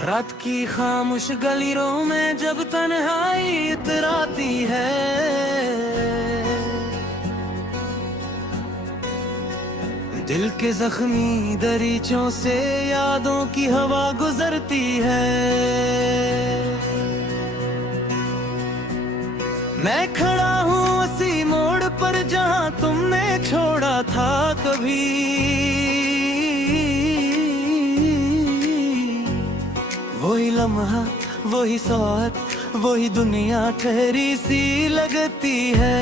रात की खामोश गलियों में जब तन्हाई इतराती है, दिल के जख्मी दरीचों से यादों की हवा गुजरती है। मैं खड़ा हूँ उसी मोड़ पर जहाँ तुमने छोड़ा था कभी, वही लम्हा वही सौत वही दुनिया ठहरी सी लगती है।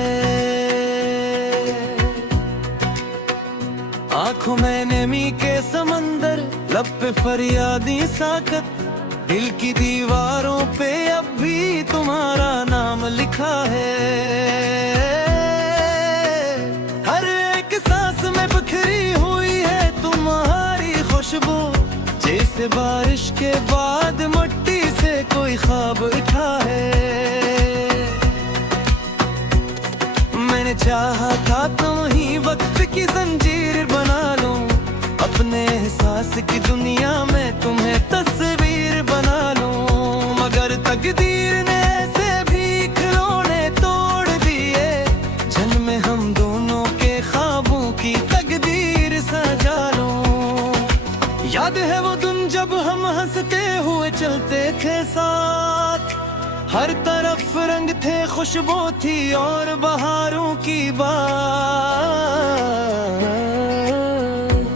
आंखों में नमी के समंदर, लब पे फरियादी साकत, दिल की दीवारों पे अब भी तुम्हारा नाम लिखा है। हर एक सांस में बिखरी हुई है तुम्हारी खुशबू, जैसे बारिश के बाद मिट्टी से कोई ख्वाब उठा है। मैंने चाहा था तुम ही वक्त की जंजीर बना लूं, अपने एहसास की दुनिया में तुम्हें तस्वीर बना लूं, मगर तकदीर ने ऐसे भी खिलौने तोड़ दिए, जन्मे हम दोनों के ख्वाबों की तकदीर सजा लूं। याद है वो दिन जब हम हंसते हुए चलते थे साथ, हर तरफ रंग थे खुशबू थी और बहारों की बात।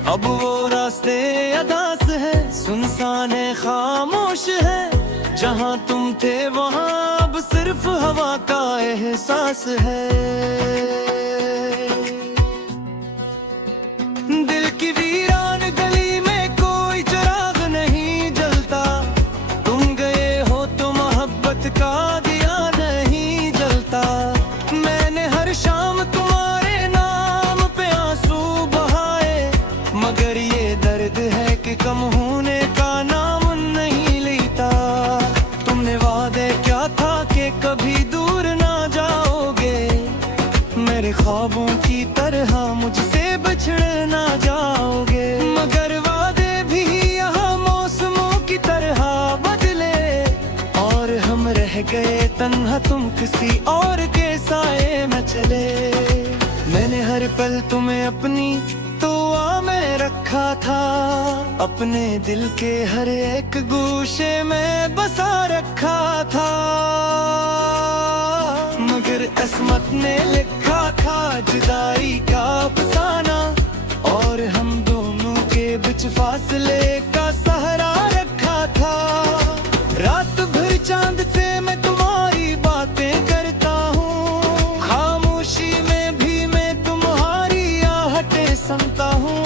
अब वो रास्ते अदास है, सुनसान है, खामोश है, जहाँ तुम थे वहाँ अब सिर्फ हवा का एहसास है। दिल की वीरान गली में कोई चिराग नहीं जलता, तुम गए हो तो मोहब्बत का दिया नहीं जलता। मैंने हर शाम तुम्हारे नाम पे आंसू बहाए, मगर ये दर्द है कि कम होने का नाम नहीं लेता। तुमने वादे क्या था कि कभी दूर ना जाओगे, मेरे ख्वाबों की तरह मुझसे बिछड़ ना जाओगे, मगर वादे भी यहाँ मौसमों की तरह बदले और हम रह गए तन्हा, तुम किसी और के साए में चले। मैंने हर पल तुम्हें अपनी दुआ में रखा था, अपने दिल के हर एक गोशे में बसा रखा था, मगर किस्मत ने लिखा था जुदाई का अफसाना, और हम दोनों के बीच फासले का सहारा रखा था। रात भर चांद से मैं तुम्हारी बातें करता हूँ, खामोशी में भी मैं तुम्हारी आहटें सुनता हूँ।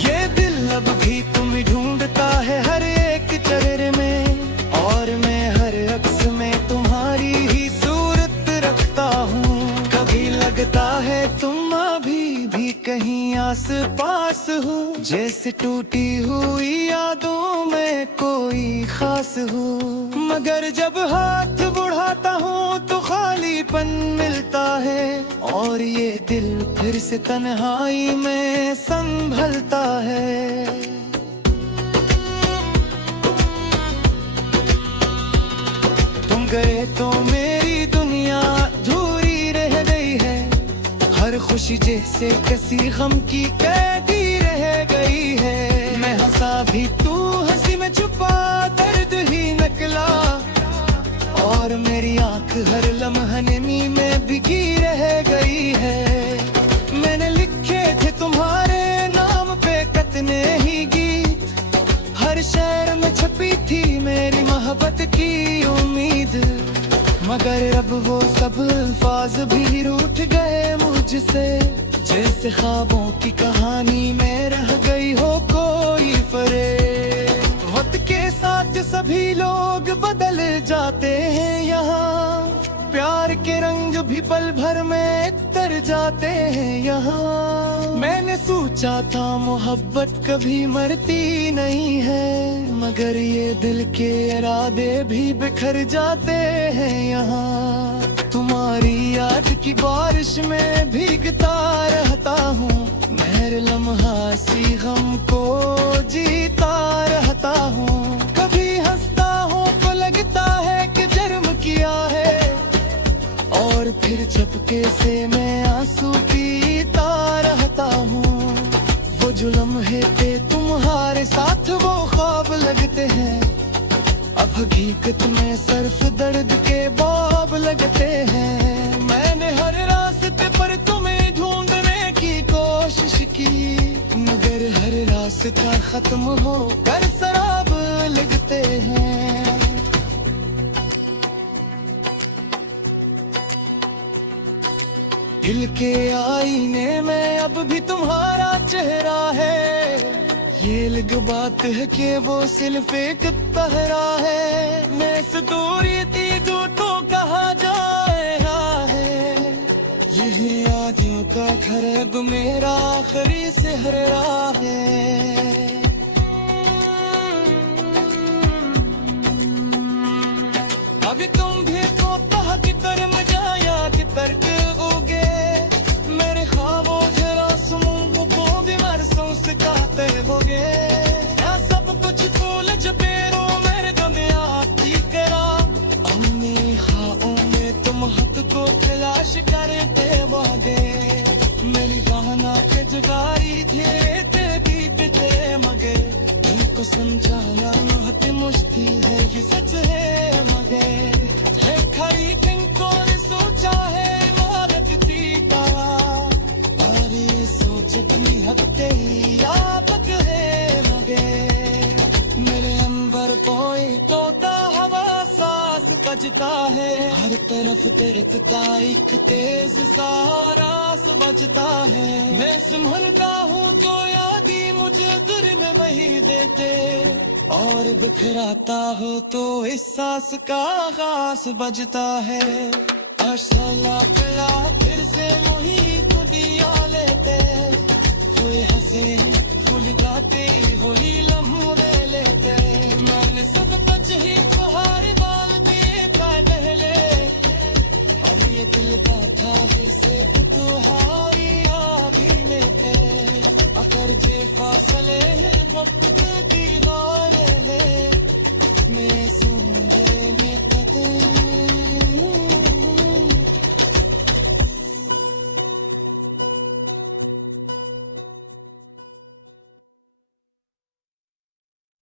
ये दिल अब भी तुम्हें ढूंढता है हर एक चेहरे में, और मैं हर अक्स में तुम्हारी ही सूरत रखता हूँ। कभी लगता है तुम अभी भी कहीं आस पास हो, जैसे टूटी हुई यादों में कोई खास हो, मगर जब हाथ बढ़ाता हूँ तो खालीपन मिलता है, और ये दिल फिर से तन्हाई में संभलता है। तुम गए तो मेरी दुनिया अधूरी रह गई है, हर खुशी जैसे किसी गम की कैदी रह गई है। मैं हंसा भी तू हंसी में छुपा दर्द ही निकला, और मेरी आंख हर लम्हा नमी में भीगी रह गई है। मैंने लिखे थे तुम्हारे नाम पे कितने ही गीत, हर शहर में छपी थी मेरी मोहब्बत की उम्मीद, मगर अब वो सब अल्फाज भी रूठ गए मुझसे, जैसे ख्वाबों की कहानी में रह गई हो कोई फरेब। वक्त के साथ सभी लोग बदल जाते हैं यहाँ, प्यार के रंग भी पल भर में उतर जाते हैं यहाँ। मैंने सोचा था मोहब्बत कभी मरती नहीं है, मगर ये दिल के इरादे भी बिखर जाते हैं यहाँ। तुम्हारी याद की बारिश में भीगता रहता हूँ, मैं हर लम्हा सी गम को जीता रहता हूँ। कभी हंस लगते हैं। अब हकीकत में सिर्फ दर्द के बॉब लगते हैं। मैंने हर रास्ते पर तुम्हें ढूंढने की कोशिश की, मगर हर रास्ता खत्म हो कर शराब लगते हैं। दिल के आईने में अब भी तुम्हारा चेहरा है। ये अलग बात है कि वो सिर्फ एक पहरा है। मैं इस दूरी थी तो कहाँ जाएगा है। यही आदियों का घर अब मेरा आखिरी सहरा है। अभी तुम भी कोता की कर्म जाया कि तर्क होगे। मेरे ख्वाबों जरा सुमो को भी मरसों से काते होगे। या सब कुछ फूल जबेरो मेरे दुनिया की करा। अम्मी खाओं में तुम हक को तलाश करते होगे। मेरी गाना के जुगारी थे तेरी पिते मगे। तुमको समझाया बहुत मुश्किल है, ये सच है मगर खरी तुमको सोचा है इमारत थी का। और ये सोच अपनी हद के यादक है मगर मेरे अंबर कोई तोता हवा सांस बजता है। हर तरफ तिरकता एक तेज सारास बजता है। मैं संभलता हूँ तो याद ही मुझे दूर में वही देते। और बिखराता हो तो इस सांस का आगाज बजता है। अशला